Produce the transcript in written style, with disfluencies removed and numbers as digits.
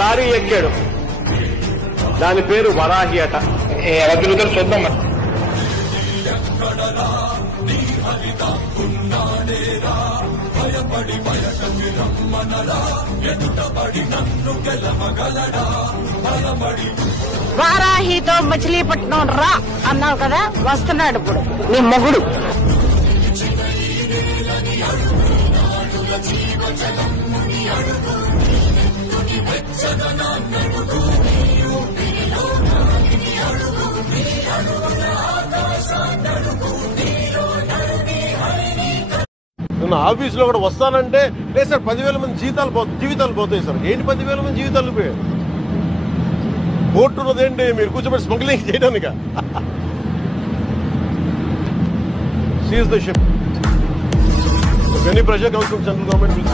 Lorry ఎక్కాడు. దాని పేరు వరాహి అట. ఎలా తిరుగుతారు చూద్దాం. వారాహితో మచిలీపట్నం రా అన్నావు కదా, వస్తున్నాడు ఇప్పుడు నీ మొగుడు. ఆఫీసులో కూడా వస్తానంటే లేదు సార్ 10,000 మంది జీవితాలు పోతాయి సార్. ఏంటి 10,000 మంది జీవితాలు పోయాయి? కోర్టు ఉన్నదేంటి మీరు కూర్చోబెట్టి స్మగ్లింగ్ చేయడానిక? Seize the ship. Any pressure comes from central government.